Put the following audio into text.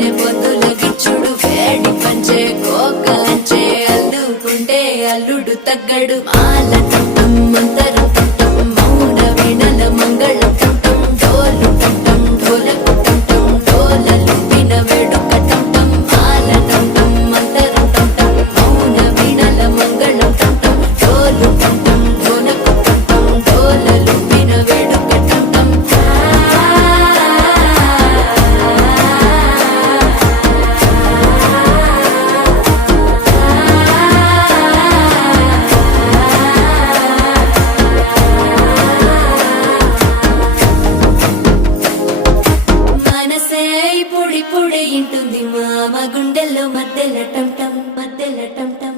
తేనె పొద్దుల గిచ్చుడు వేడి పంచే కోకలంచే అల్లుకుంటే అల్లుడు తగ్గడు మాల టంటం మంతరం టంటం మౌన వీణల మంగళం టంటం డోలు టంటం ఢోలకు టంటం డోలలు విన వేడుక టంటం మాల టంటం మంతరం టంటం మౌన వీణల మంగళం టంటం డోలు టంటం ఢోలకు టంటం డోలలు విన వేడుక టంటం మనసే పొడి పొడి ఇంటుంది మామ గుండెల్లో మధ్యల టంటం మధ్యల టంటం